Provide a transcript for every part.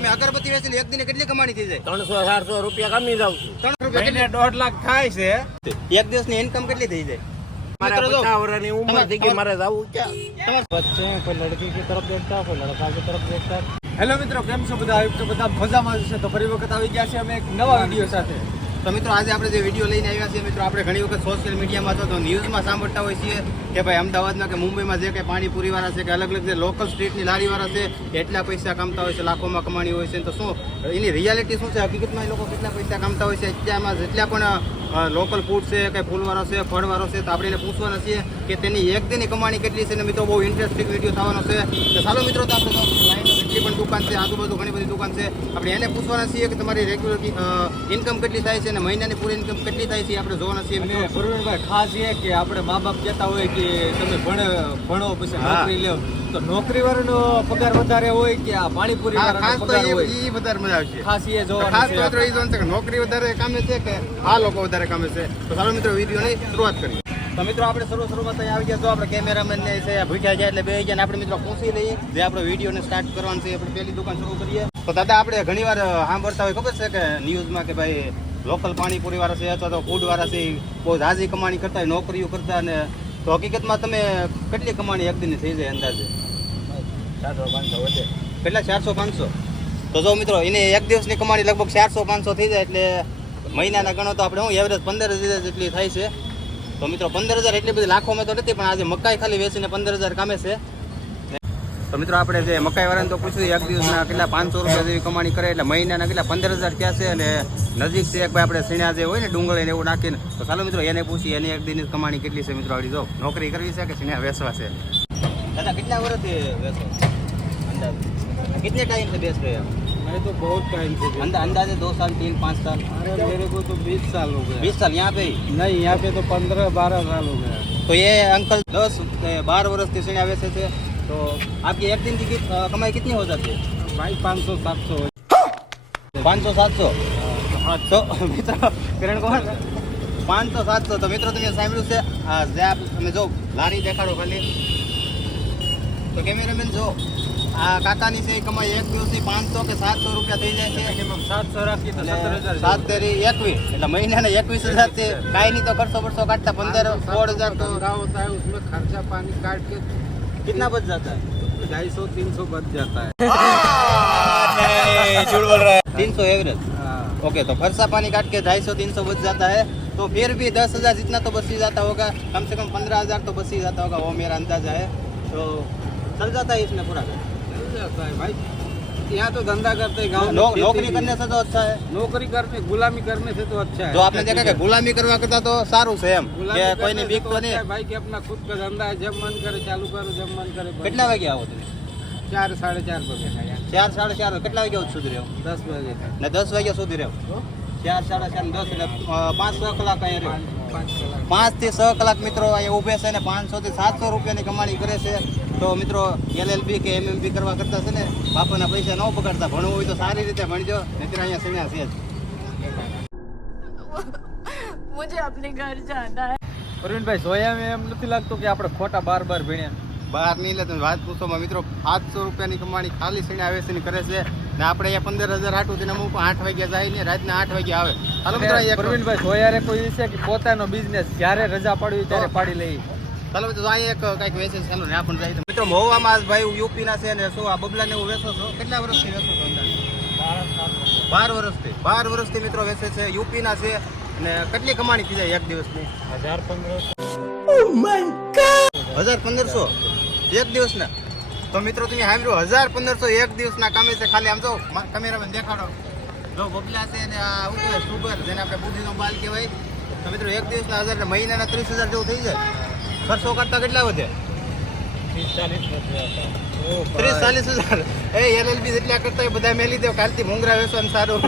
તમે અગરબત્તી વેચી એક દિને કેટલી કમાણી થઈ જાય? ત્રણસો ચારસો રૂપિયા કમી જાવ છું. ત્રણ રૂપિયા દોઢ લાખ થાય છે. એક દિવસની ઇન્કમ કેટલી થઈ જાય? હેલો મિત્રો કેમ છો બધા? આયુક્ત બધા મજામાં છે. તો ફરી વખત આવી ગયા છે અમે એક નવા વીડિયો સાથે. તો મિત્રો, આજે આપણે જે વીડિયો લઈને આવ્યા છીએ, મિત્રો, આપણે ઘણી વખત સોશિયલ મીડિયામાં તો ન્યૂઝમાં સાંભળતા હોઈએ છીએ કે ભાઈ અમદાવાદમાં કે મુંબઈમાં જે કંઈ પાણીપુરી વાળા છે કે અલગ અલગ જે લોકલ સ્ટ્રીટની લારીવાળા છે, એટલા પૈસા કમતા હોય છે, લાખોમાં કમાણી હોય છે. તો શું, એની રિયાલિટી શું છે? હકીકતમાં એ લોકો કેટલા પૈસા કમતા હોય છે? અત્યારમાં જેટલા પણ લોકલ ફૂડ છે, કે ફૂલવાળો છે ફળવાળો છે, તો આપણે એને પૂછવાના છીએ કે તેની એક દિનની કમાણી કેટલી છે? અને મિત્રો, બહુ ઇન્ટરેસ્ટિંગ વીડિયો થવાનો છે. તો ચાલો મિત્રો, તો આપણે જેટલી પણ દુકાન છે આજુબાજુ ઘણી બધી દુકાન છે. આપણે એને પૂછવાના છીએ કે તમારી રેગ્યુલર ઇન્કમ કેટલી થાય છે અને મહિનાની પૂરી ઇન્કમ કેટલી થાય છે આપણે જોવાના છીએ. અને પ્રવીણભાઈ ખાસ એ કે આપણે મા બાપ કહેતા હોય કે તમે ભણે ભણો પછી. નોકરી લ્યો. તો નોકરી વાળાનો પગાર વધારે હોય કે આ પાણીપુરી વાળાનો ખાસ તો પગાર એ હોય? વધારે મજા આવશે. ખાસ એ જોવાનું ખાસ મિત્રો એ જોવાનું છે કે નોકરી વધારે કામે છે કે આ લોકો વધારે કામે છે? તો ચાલો મિત્રો વિડીયોની શરૂઆત કરીએ. તો મિત્રો, આપણે શરૂ શરૂમાં ત્યાં આવી ગયા તો આપણે કેમેરામેન ને છે, ભૂખ્યા જાય એટલે બે ગયા આપણે મિત્રો પૂછી લઈએ જે આપણે વિડીયોને સ્ટાર્ટ કરવાનું છે. આપણે પહેલી દુકાન શરૂ કરીએ. તો દાદા, આપણે ઘણીવાર સાંભળતા હોય, ખબર છે કે ન્યૂઝમાં કે ભાઈ લોકલ પાણીપુરી વાળા છે અથવા તો ફૂડ વાળા છે બહુ ઝાઝી કમાણી કરતા હોય, નોકરીઓ કરતા અને તો હકીકતમાં તમે કેટલી કમાણી એક દિન થઈ જાય અંદાજે? ચારસો પાંચસો વધે કેટલા? ચારસો પાંચસો. તો જો મિત્રો, એને એક દિવસની કમાણી લગભગ ચારસો પાંચસો થઈ જાય એટલે મહિનાના ગણો તો આપણે હું એવરેજ પંદર હજાર જેટલી થાય છે. તો મિત્રો પંદર હજાર એટલી બધી લાખોમાં તો નથી, પણ આજે મકાઈ ખાલી વેચીને પંદર હજાર કામે છે. તો મિત્રો આપણે જે મકાઈ મકાઈવાળાને તો પૂછ્યું, એક દિવસના કેટલા પાંચસો રૂપિયા જેવી કમાણી કરે, એટલે મહિનાના કેટલા પંદર હજાર ક્યાં છે, અને નજીક છે એક ભાઈ આપણે સીણા જે હોય ને ડુંગળી ને એવું નાખીને, તો ચાલો મિત્રો એને પૂછીએ, એની એક દિનની કમાણી કેટલી છે મિત્રો? આવડી જો, નોકરી કરવી છે કે સીણા વેચવા છે? દાદા, કેટલા વર્ષથી વેચો? અંદાજ. ટાઈમથી બેસતો એમ? मैं तो बहुत टाइम से आप अंदा, अंदाजे दो साल तीन पाँच साल अरे मेरे को तो बीस साल हो गया बीस साल यहाँ पे ही नहीं यहाँ पे तो पंद्रह बारह साल हो गया तो ये अंकल दस बारह वर्ष की सीढ़िया वैसे थे तो आपकी एक दिन की कित- अ, कमाई कितनी हो जाती है भाई पाँच सौ सात सौ પાંચ સો સાતસો તો મિત્રો કિરણ કુમાર પાંચસો સાતસો તો મિત્રો તમે સાંભળ્યું છે આ જે આપ તમે જો લારી દેખાડો ખાલી તો કેમેરામેન જો આ કાકાની છે એ કમાઈ એક દિવસની પાંચસો કે સાતસો રૂપિયા થઈ જાય છે सात सौ રાખી તો સત્તર એટલે હજાર સાત તેરી એકવીસ એટલે મહિનાને એકવીસ હજાર થી કાંઈ નહીં તો ખર્ચો બરસો કાઢતા પંદર સોળ હજાર તો धंधा होता है उसमें खर्चा पानी काट के कितना बच जाता ढाई सौ तीन सौ बच जाता है है झूठ बोल रहा है तीन सौ एवरेज हाँ। ओके तो खर्चा पानी काट के ढाई सौ तीन सौ बच जाता है तो फिर भी दस हजार जितना तो बच ही जाता होगा कम से कम पंद्रह हजार तो बच ही जाता होगा वो मेरा अंदाजा है तो चल जाता है इसमें पूरा चल जाता है भाई यहाँ तो धंधा करते हैं गाँव में नो, खेती नौकरी भी करने है। से तो अच्छा है नौकरी करने गुलामी करने से तो अच्छा है जो आपने देखा कि गुलामी करवा करता तो સારું છે એમ गुलामी કે करने કોઈની से બીક तो તો अच्छा નહીં है भाई कि अपना खुद का धंधा है जब मन करे चालू करो जब मन करे बंद કેટલા વાગે આવો તમે करो। चार साढ़े चार बजे है यहाँ ચાર સાડા ચાર કેટલા વાગ્યા સુધી રહ્યો दस बजे तक ને દસ વાગ્યા સુધી રહ્યો ચાર સાડા ચાર ને દસ એટલે અ, પાંચ છ કલાક અહીંયા રહ્યો પાંચથી છ કલાક મિત્રો અહીંયા ઉભે છે અને પાંચસોથી સાતસો રૂપિયાની કમાણી કરે છે. તો મિત્રો એલએલબી કે એમએમબી કરવા કરતા છે ને બાપાના પૈસા ન બગાડતા. ભણવું હોય તો સારી રીતે ભણજો નહીતર અહીંયા સણ્યા છે મુજે એમ નથી લાગતું કે આપણે ખોટા બાર બાર ભીણ્યા? બહાર નહીં લે વાત મિત્રો સાતસો રૂપિયાની કમાણી ખાલી સીણે આવે છે કરે છે. ને આપણે અહીંયા પંદર હજાર આટું તેને અમુક આઠ વાગ્યા જાય ને રાતના આઠ વાગ્યા આવે. હાલો મિત્રો પ્રવીણભાઈ સોયારે કોઈ છે કે પોતાનો બિઝનેસ જ્યારે રજા પાડવી ત્યારે પાડી લઈ ચાલો તો અહીંયા એક કંઈક વેચે છે. ચાલો ને આપણે જાય મિત્રો મહુવામાં આ ભાઈ યુપીના છે ને શું આ બબલાને એવું વેચો છો? કેટલા વર્ષથી વેચો છો અંદાજે? બાર વર્ષથી. બાર વર્ષથી મિત્રો વેચે છે યુપીના છે. અને કેટલી કમાણી થઈ જાય એક દિવસની? હજાર પંદર હજાર પંદરસો? એક દિવસના? તો મિત્રો તમે સાંભળ્યું હજાર પંદરસો એક દિવસના કામે છે ખાલી. આમ જો કેમેરામેન દેખાડો. જો બબલા છે ને આ શું કહેવાય સુગર જેને આપણે બુદ્ધિનો બાલ કહેવાય. તો મિત્રો એક દિવસના હજાર ને મહિનાના ત્રીસ હજાર જેવું થઈ જાય. ખર્ચો કરતા કેટલા વધે? ત્રીસ ચાલીસ હજાર. એ એલએલબી જેટલા કરતા હોય બધા મેલી દેવ કાલથી મુંગરા વેસવાનું સારું.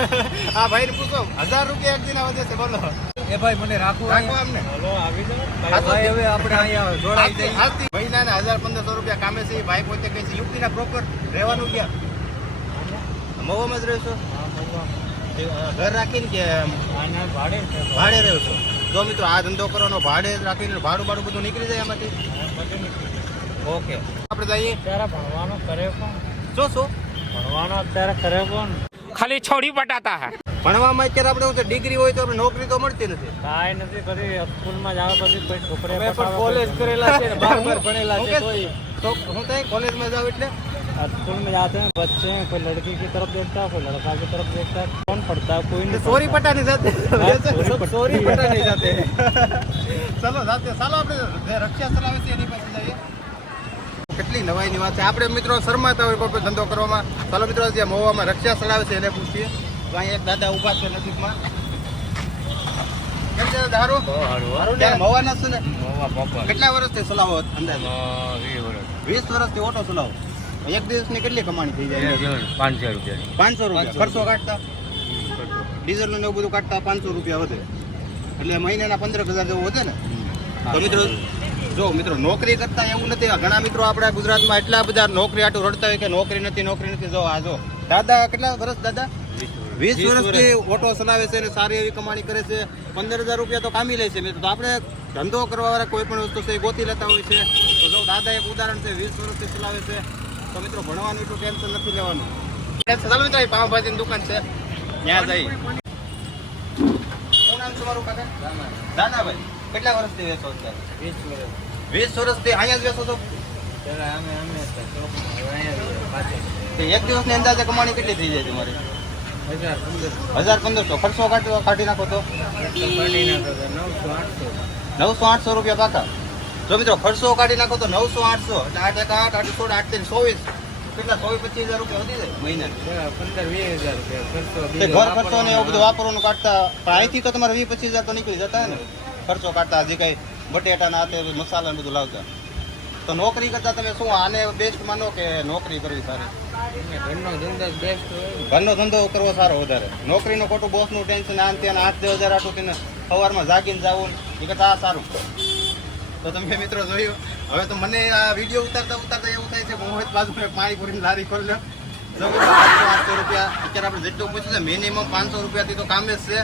આ ભાઈને પૂછો હજાર રૂપિયા એક દિન વધે છે બોલો. એ ભાઈ મને રાખવું રાખો આમને હલો આવી હા, ભાઈ હવે આપણે અહીંયા જોડાઈ જઈએ. મહિનાને હજાર પંદરસો રૂપિયા કામે છે ભાઈ પોતે કહે છે યુપીના પ્રોપર રહેવાનું ક્યાં? મહુવામાં જ રહેશો? એ, ઘર રાખીને કે ભાડે ભાડે. રહ્યો છો? જો મિત્રો આ ધંધો કરવાનો ભાડે રાખીને ભાડું ભાડું બધું નીકળી જાય એમાંથી ઓકે. આપણે જઈએ. ત્યારે ભણવાનો કરે પણ જો શું? ભણવાનો અત્યારે કરે કોણ? ખાલી છોડી બટાતા હે. ભણવામાં અત્યારે આપણે શું છે ડિગ્રી હોય તો આપણે નોકરી તો મળતી નથી કાંઈ નથી કરી સ્કૂલમાં જાવ પછી કોઈ છોકરે કોલેજ કરેલા છે બાર બાર ભણેલા હું છે કે- કોઈ તો હું થાય કોલેજમાં જાવ એટલે स्कूल में जाते हैं बच्चे हैं कोई लड़की की तरफ देखता है कोई लड़का की तरफ देखता है कौन पढ़ता है कोई नहीं સોરી પટ્ટા નહીં જાતે સોરી પટ્ટા. સોરી પટ્ટા નહીં જાતે ચલો જાતે ચાલો આપણે જે રક્ષા ચલાવે છે એની પાસે જઈએ કેટલી નવાઈની વાત છે આપણે મિત્રો શરમાતા હોય કોઈ પણ ધંધો કરવામાં ચાલો મિત્રો જે મહુવામાં રક્ષા ચલાવે છે એને પૂછીએ તો અહીંયા એક દાદા ઊભા છે નજીકમાં. કેમ છે દારૂ ને? કેટલા વર્ષથી ચલાવો અંદાજે? વીસ વર્ષથી ઓટો ચલાવો? એક દિવસની કેટલી કમાણી થઈ જાય? પાંચસો રૂપિયા પાંચસો રૂપિયા. ખર્ચો કાઢતા? ડીઝલ ને એવું બધું કાઢતા પાંચસો રૂપિયા વધે. એટલે મહિનાના પંદર હજાર જેવું વધે ને? તો મિત્રો જો મિત્રો નોકરી કરતા એવું નથી. ઘણા મિત્રો આપણા ગુજરાતમાં એટલા બધા નોકરી આટું રડતા હોય કે નોકરી નથી નોકરી નથી. જો આ જો. દાદા કેટલા વર્ષ દાદા? વીસ વર્ષથી ઓટો ચલાવે છે અને સારી એવી કમાણી કરે છે. પંદર હજાર રૂપિયા તો કામી લે છે મિત્રો. તો આપણે ધંધો કરવા વાળા કોઈ પણ વસ્તુ છે એ ગોતી લેતા હોય છે. તો જો દાદા એક ઉદાહરણ છે વીસ વર્ષથી ચલાવે છે. તો મિત્રો ભણવાનું એટલું ટેન્શન નથી લેવાનું. ચાલો મિત્રો અહીં પાવભાજીની દુકાન છે. ત્યાં જઈ. શું નામ કાકા? દાનાભાઈ. કેટલા વર્ષથી વેચો છો? વીસ વર્ષથી અહીંયા જ વેચો છો? એક દિવસની અંદાજે કમાણી કેટલી થઈ જાય તમારી? હજાર પંદરસો. ખર્ચો કાઢી નાખો તો. નવસો આઠસો રૂપિયા પાકા. જો મિત્રો, ખર્ચો કાઢી નાખો તો નવસો આઠસો. એટલે આઠ એક આઠ આઠ સોળ, આઠ ત્રણ, ચોવીસ. કેટલા? ચોવીસ, પચીસ હજાર રૂપિયા વધી મહિને તે ઘર ખર્ચો ને એવું બધું વાપરવાનું કાઢતા, પણ અહીંથી તો તમારે વીસ, પચીસ હજાર તો નીકળી જતા ને. ખર્ચો કાઢતા જે કઈ બટેટા ના મસાલા બધું લાવતા. તો નોકરી કરતા તમે શું, આને બેસ્ટ માનો કે નોકરી કરવી સારી? ઘરનો ધંધો કરવો સારો વધારે. નોકરીનું ખોટું બોસનું ટેન્શન, આન ત્યાં આઠ દસ હજાર આટું થઈને સવારમાં જાગીને જવું એ કરતા આ સારું. તો તમે મિત્રો જોયું? હવે તો મને આ વીડિયો ઉતારતા ઉતારતા એવું થાય છે કે બાજુ પાણીપુરીની લારી ખોલી આઠસો આઠસો રૂપિયા, અત્યારે આપણે જેટલું પૂછ્યું મિનિમમ પાંચસો રૂપિયાથી તો કામે જ છે.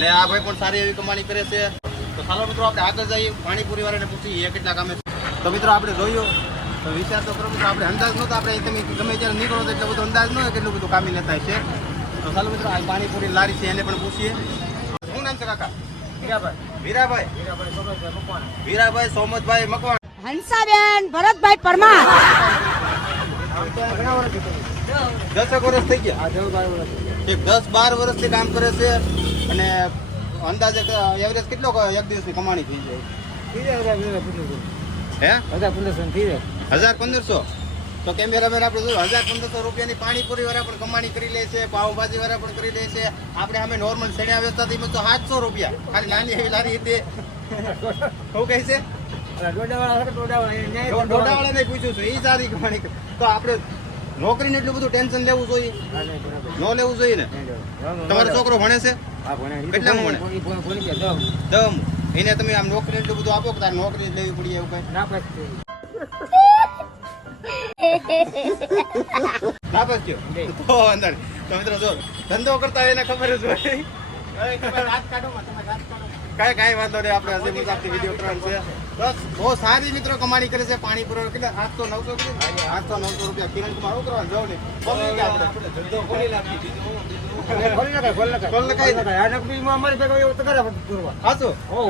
ને આ ભાઈ પણ સારી એવી કમાણી કરે છે. તો ચાલો મિત્રો, આપણે આગળ જઈએ. પાણીપુરી વાળાને પૂછીએ કેટલા કામે છે. તો મિત્રો, આપણે જોયું તો વિચાર તો કરો મિત્રો આપણે અંદાજ નહોતો આપણે તમે ગમે ત્યારે નીકળો તો એટલો બધો અંદાજ ન હોય કેટલું બધું કામી લેતા છે તો ચાલો મિત્રો આ પાણીપુરી લારી છે એને પણ પૂછીએ. શું નામ છે કાકા? વીરાભાઈ વીરાભાઈ સોમતભાઈ મકવાણ. હંસાબેન ભરતભાઈ પરમાર. દસેક વર્ષ થઈ ગયા? એક દસ બાર વર્ષથી કામ કરે છે અને અંદાજે એવરેજ કેટલો એક દિવસની કમાણી થઈ જાય? હે? હજાર પંદરસો તો કેમેરામેન આપણે જોયું હજાર પંદરસો રૂપિયાની પાણીપુરી વાળા પણ કમાણી કરી લે છે પાઉંભાજી વાળા પણ કરી લે છે આપણે અમે નોર્મલ શેડ્યા વેચતા તો સાતસો રૂપિયા ખાલી નાની એવી લારી હતી શું કહે છે ડોડાવાળાને પૂછ્યું છું એ સારી કમાણી તો આપણે નોકરીને એટલું બધું ટેન્શન લેવું જોઈએ ન લેવું જોઈએ ને તમારો છોકરો ભણે છે કેટલામાં ભણે દમ એને તમે આમ નોકરી એટલું બધું આપો કે તારે નોકરી લેવી પડી એવું કઈ મિત્રો કમાણી કરે છે પાણી પૂરો કેટલા આઠસો નવસો આઠસો નવસો રૂપિયા કિરણ કુમાર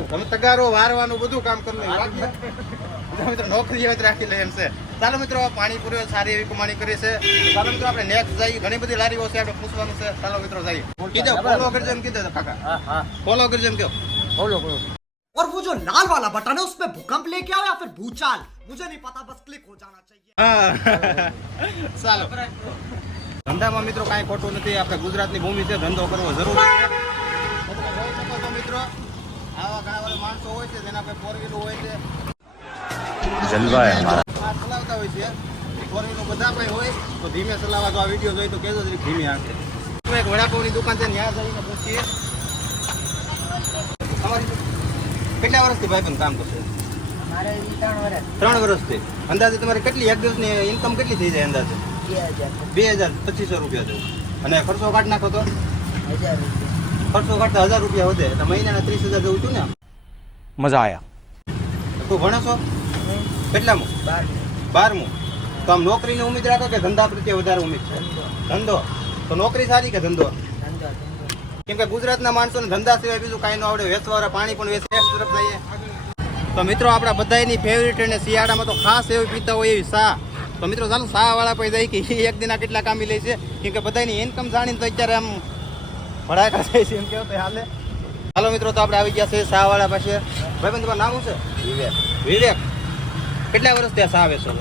તમે તગારો વારવાનું બધું કામ કરી નોકરી રાખી લે એમ છે ચાલો મિત્રો પાણીપુરી સારી એવી કમાણી કરી છે ચાલો મિત્રો આપણે નેક્સ્ટ જઈએ ઘણી બધી લારીઓ છે આપણે પૂછવાનું છે ચાલો મિત્રો જઈએ કીધો ફોલો કરજો એમ કીધો કાકા ફોલો કરજો એમ કહો और वो जो लाल वाला बटन है उसमें भूकंप लेके आओ या फिर भूचाल मुझे नहीं पता बस क्लिक हो जाना चाहिए હા ચાલો ધંધામાં મિત્રો કાંઈ ખોટું નથી આપણે ગુજરાતની ભૂમિ છે ધંધો કરવો જરૂરી છે તમે જોઈ શકો છો મિત્રો આવા ઘણા બધા માણસો હોય છે જેના પાસે ફોર વ્હીલું હોય છે જલવા હે હમારા ચલાવતા હોય છે. ફોર બધા પાસે હોય તો ધીમે ચલાવવા તો આ વીડિયો જોઈ તો કહેજો જરીક ધીમે આંખે એક વડાપાવની દુકાન છે ત્યાં જઈને પૂછીએ. તમારી કેટલા વર્ષથી ભાઈ પણ કામ કરશે? ત્રણ વર્ષથી. અંદાજે તમારે કેટલી એક દિવસની ઇન્કમ કેટલી થઈ જાય અંદાજે? બે હજાર. પચીસો રૂપિયા જેવું અને ખર્ચો કાઢ નાખો તો? ખર્ચો કાઢતા હજાર રૂપિયા વધે. એટલે મહિનાના ત્રીસ હજાર જેવું છું ને મજા આયા. તું ભણો છો? કેટલામું? બારમું. તો આમ નોકરીની ઉમેદ રાખો કે ધંધા પ્રત્યે વધારે ઉમેદ છે? ધંધો. તો નોકરી સારી કે ધંધો? કેમ કે ગુજરાતના માણસોને ધંધા સિવાય બીજું કાંઈ ન આવડે. વેચવાવાળા પાણી પણ વેચે. તરફ લઈએ તો મિત્રો આપણા બધાની ફેવરિટ અને શિયાળામાં તો ખાસ એવી પીતા હોય એવી સા. તો મિત્રો ચાલો સાવાળા પછી જાય કે એ એક દિના કેટલા કામી લે છે. કેમ કે બધાની ઇન્કમ જાણીને તો અત્યારે આમ ભડાકા થાય છે એમ કેવું તો હાલે. હાલો મિત્રો તો આપણે આવી ગયા છે સા વાળા પાસે. ભાઈ બંધ તમારું નામ શું છે? વિવેક. વિવેક. કેટલા વર્ષ ત્યાં સાવે છો?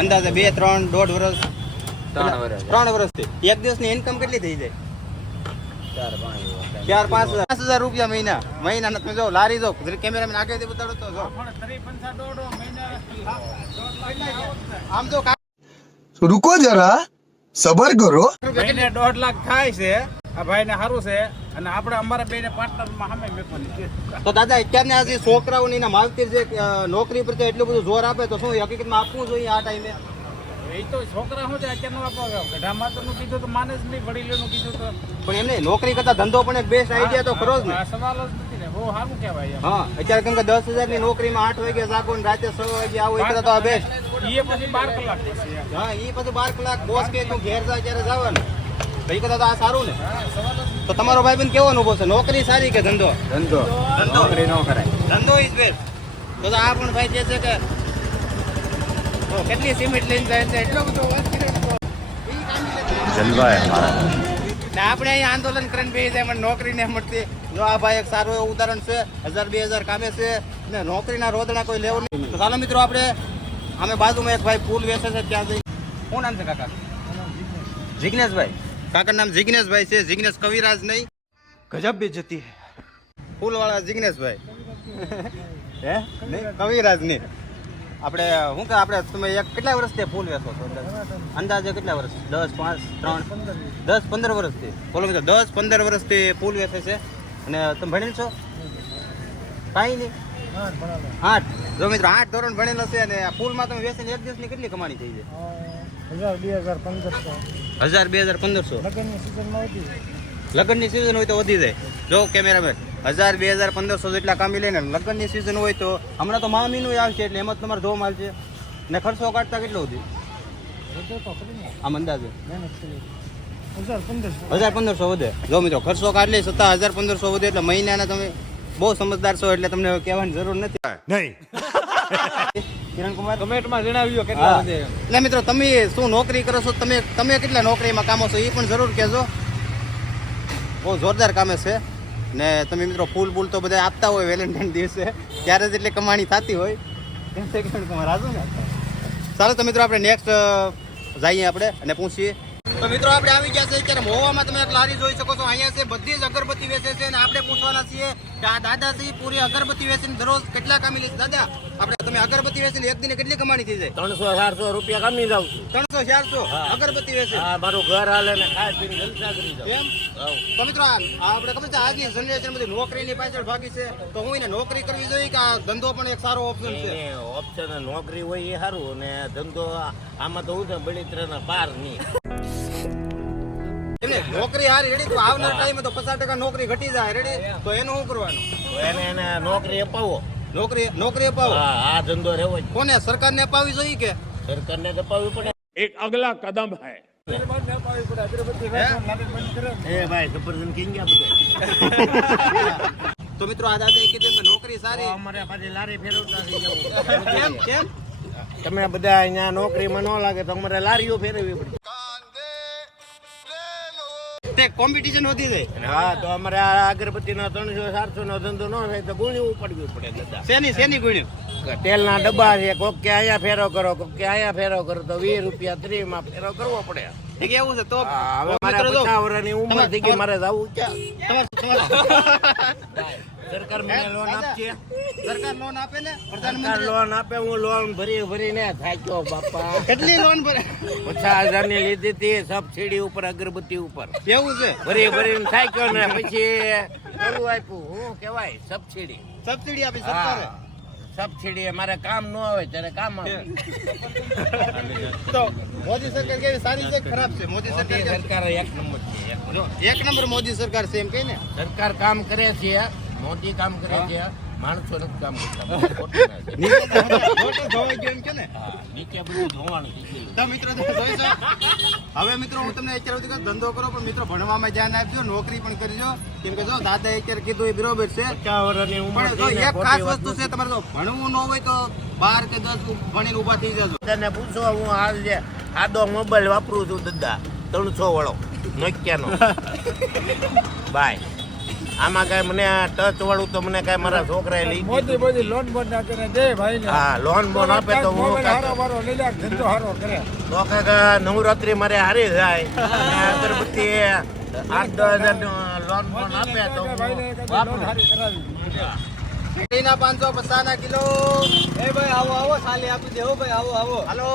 અંદાજે બે ત્રણ દોઢ વર્ષ? ત્રણ વર્ષથી એક દિવસની ઇન્કમ કેટલી થઈ જાય? ચાર પાંચ હજાર. પાંચ હજાર. રૂપિયા મહિના. મહિના તમે જો લારી જો કેમેરામેન આગળથી બતાડો તો આમ જો રૂકો જરા સબર કરો. દોઢ લાખ થાય છે. આ ભાઈ ને સારું છે. અને આપણે અમારા બેને પાર્ટનરમાં સામે મેકવાની છે. તો દાદા અત્યારના જે છોકરાઓની ને માવતર જે નોકરી પ્રત્યે એટલું બધું જોર આપે તો શું હકીકતમાં આપવું જોઈએ આ ટાઈમે? એ તો છોકરા શું છે અત્યારનું કીધું તો માને જ નહીં વડીલોનું કીધું તો. પણ એમને નોકરી કરતા ધંધો પણ એક બેસ્ટ આઈડિયા તો ખરો જ ને. સવાલ જ નથી ને બહુ સારું કહેવાય હા અત્યારે કેમ કે દસ હજારની નોકરીમાં આઠ વાગે જાગો ને રાતે છ વાગે આવો એ તો બેસ્ટ એ પછી બાર કલાક હા એ પછી બાર કલાક બોસ કે તું ઘેર જા ત્યારે જવાનું. તો એ કરતા તો આ સારું ને? તો તમારો ભાઈ બંધ કેવો અનુભવ છે? નોકરી સારી કે ધંધો? ધંધો. નોકરી નો કરાય. ધંધો ઇઝ બેસ્ટ તો તો આ પણ ભાઈ જે છે કે તો કેટલી સિમેન્ટ લઈને જાય છે? એટલો બધો. જલવા હે ને આપણે અહીં આંદોલન કરીને બે જાય મને નોકરી નહીં મળતી. જો આ ભાઈ એક સારું એવું ઉદાહરણ છે હજાર બે હજાર કામે છે ને નોકરીના રોદણા કોઈ લેવું નહીં. તો ચાલો મિત્રો આપણે અમે બાજુમાં એક ભાઈ ફૂલ વેચે છે ત્યાં જઈ. શું નામ છે કાકા? જિગ્નેશભાઈ. કાકા નામ જિગ્નેશભાઈ છે. જિગ્નેશ કવિરાજ નહીં. ગજબ બે જતી ફૂલ વાળા જિગ્નેશભાઈ. હે? નહીં કવિરાજ નહીં. આપણે શું કે આપણે તમે એક કેટલા વર્ષથી ફૂલ વેચો છો અંદાજે? અંદાજે કેટલા વર્ષ? દસ પાંચ ત્રણ? દસ પંદર વર્ષથી? બોલો મિત્રો દસ પંદર વર્ષથી ફૂલ વેચે છે. અને તમે ભણેલ છો? કાંઈ નહીં. આઠ જો મિત્રો આઠ ધોરણ ભણેલો છે અને આ ફૂલમાં તમે વેચીને એક દિવસની કેટલી કમાણી થઈ જાય હજાર બે હજાર પંદરસો. હજાર બે હજાર પંદરસો. લગ્નની સિઝનમાં લગ્નની સિઝન હોય તો વધી જાય. જો કેમેરામેન હજાર બે હજાર પંદરસો જેટલા કામી લઈને લગ્નની સિઝન હોય તો હમણાં તો મા મહિનું આવશે એટલે એમાં તમારે જોવા માલ છે. ને ખર્ચો કાઢતા કેટલો સુધી? આમ અંદાજે. હજાર પંદરસો વધે. જો મિત્રો ખર્ચો કાઢ લે છતાં હજાર પંદરસો વધે એટલે મહિનાના તમે બહુ સમજદાર છો એટલે તમને કહેવાની જરૂર નથી. નહીં. કિરણ કુમાર કમેન્ટમાં જણાવ્યો કેટલા. વધે એટલે મિત્રો તમે શું નોકરી કરો છો? તમે તમે કેટલા નોકરીમાં કામો છો? એ પણ જરૂર કહેજો. બહુ જોરદાર કામે છે. ને તમે મિત્રો ફૂલ ફૂલ તો બધા આપતા હોય વેલેન્ટાઇન દિવસે. ત્યારે જ એટલી કમાણી થતી હોય. કેમ છે કિરણ કુમાર હાજુ ને? ચાલો તો મિત્રો આપણે નેક્સ્ટ જઈએ આપણે અને પૂછીએ. તો મિત્રો આપણે આવી ગયા છે અત્યારે મોવામાં તમે એક લારી જોઈ શકો છો. અહીંયા છે બધી જ અગરબત્તી વેચે છે અને આપણે પૂછવાના છીએ. કે આ દાદાજી પૂરી અગરબત્તી વેચીને દરરોજ કેટલા કામી લે દાદા આપણે તમે અગરબત્તી વેચીને એક દિને કેટલી કમાણી થઈ જાય? ત્રણસો ચારસો રૂપિયા કામી જાવ ત્રણસો ચારસો અગરબત્તી વેચે. હા મારું ઘર હાલે ને ખાઈ પીને જલસા કરી જાઉં. એમ? તો મિત્રો આપણે ખબર છે આજની જનરેશન બધી નોકરીની પાછળ ભાગી છે. તો હું એને નોકરી કરવી જોઈએ કે આ ધંધો પણ એક સારો ઓપ્શન છે? ઓપ્શન નોકરી હોય એ સારું અને ધંધો આમાં તો હું છે બળીત્રના પાર નહીં. એમને નોકરી હારી રેડી તો આવનાર ટાઈમે તો પચાસ ટકા નોકરી ઘટી જાય રેડી તો એનું શું કરવાનું? તો એને એને નોકરી અપાવો. નોકરી નોકરી અપાવો. હા આ ધંધો રહેવો જ. કોને? સરકારને અપાવી જોઈએ કે? સરકારને તો અપાવવી પડે. એક અગલા કદમ હૈ. તો મિત્રો આ દાદા કીધું કે નોકરી સારી. અમારે પાછી લારી ફેરવતા કેમ કેમ? તમે બધા અહીંયા નોકરીમાં ન લાગે તો અમારે લારીઓ ફેરવવી પડે. તે કોમ્પિટિશન વધી જાય. હા તો અમારે આ અગરબત્તીનો ત્રણસો ચારસો નો ધંધો ન થાય તો ગુણ્યું ઉપાડવું પડે દાદા શેની શેની ગુણ્યું? તેલના ડબ્બા છે કોક કે અહીંયા ફેરો કરો કોક કે અહીંયા ફેરો કરો તો વીસ રૂપિયા ત્રીસમાં ફેરો કરવો પડે. કેવું છે તો હવે મારા વર્ષની ઉંમર થઈ ગઈ મારે જવું ક્યાં? સરકાર મને લોન આપશે સરકાર લોન આપે ને? પ્રધાનમંત્રી? લોન આપે હું લોન ભરી ભરીને થાક્યો બાપા. કેટલી લોન ભરે? પચાસ હજારની લીધી હતી સબસિડી ઉપર અગરબત્તી ઉપર. કેવું છે? ભરી ભરીને થાક્યો ને પછી ઓલું આપ્યું. હું કેવાય સબસિડી સબસિડી આપી સરકારે? સબસીડી મારે કામ ન આવે ત્યારે કામ આવે. તો મોદી સરકાર કેવી? સારી છે ખરાબ છે? મોદી સરકાર સરકાર એક નંબર છે એક નંબર મોદી સરકાર છે એમ કહીને? સરકાર કામ કરે છે મોદી કામ કરે છે માણસો નથી કામ કરતા છે. નીચે ધોવાઈ ગયું એમ કે ને? હા, નીચે બધું તો મિત્રો હવે મિત્રો હું તમને અત્યારે સુધી ધંધો કરો પણ મિત્રો ભણવામાં ધ્યાન આપજો નોકરી પણ કરજો. કેમ કે જો દાદા અત્યારે કીધું એ બરોબર છે. પણ જો એક ખાસ વસ્તુ છે તમારે જો ભણવું ન હોય તો બાર કે દસ ભણીને ઊભા થઈ જજો. તને પૂછો હું હાલ છે આદો મોબાઈલ વાપરું છું દાદા. ત્રણસો વાળો નોકિયાનો. બાય. આમાં કાંઈ મને ટચ વાળું તો મને કાંઈ મારા છોકરાએ લઈ મોદી દીધું મોદી લોન બોન નાખીને દે ભાઈ ને. હા લોન બોન આપે તો હું હારો વારો લઈ લે ધંધો હારો કરે. તો કાકા નવરાત્રી મારે હારી જાય. અગરબત્તી આઠ દસ હજાર લોન બોન આપે તો લોન હારી કરાવી ના પાંચસો પચાસના કિલો. એ ભાઈ આવો આવો સાલી આપી દેવો ભાઈ આવો આવો. હાલો.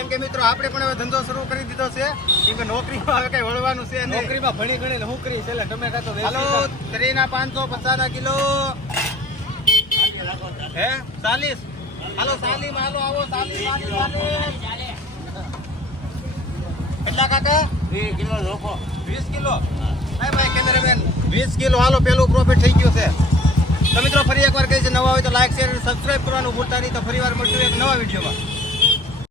કેમ કે મિત્રો આપણે પણ હવે ધંધો શરૂ કરી દીધો છે. કેમ કે નોકરીમાં હવે કઈ વળવાનું છે નોકરીમાં ભણી ગણી હું કરી છે એટલે ટમેટા તો હાલો ત્રીના પાંચસો પચાસ કિલો. હે? ચાલીસ? હાલો સાલીમ હાલો આવો સાલીમ કેટલા કાકા? વીસ કિલો લોકો વીસ કિલો? ભાઈ ભાઈ કેમેરામેન. વીસ કિલો. હાલો પેલું પ્રોફિટ થઈ ગયું છે. તો મિત્રો ફરી એકવાર કહે છે નવા હોય તો લાઈક શેર અને સબસ્ક્રાઇબ કરવાનું ભૂલતા નહીં. તો ફરી વાર મળશું એક નવા વિડીયોમાં.